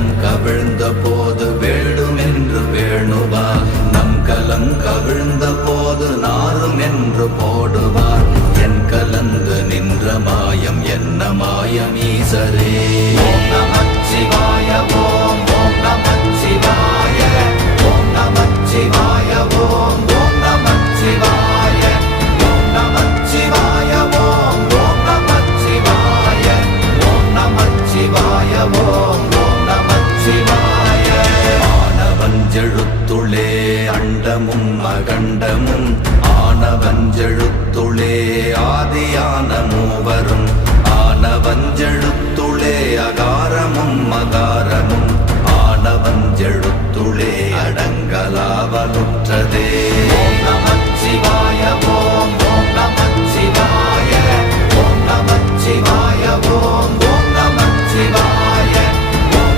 வெள்ளம் கவிழ்ந்த போது வேடுமென்று வேணுவார், நம் கலம் கவிழ்ந்த போது நாரும் என்று போடுவார். என் கலந்து நின்ற மாயம் என்ன மாயம் ஈசரே. ஓம் நமச்சிவாய ஓம் ஓம் நமச்சிவாய ஓம் நமச்சிவாய ஓம் ஓம் நமச்சிவாய ஓம் நமச்சிவாய ஓம் ஓம் நமச்சிவாய ஓம் நமச்சிவாய ஓம் ஓம் நமச்சிவாய. ஆனவஞ்செழுத்துளே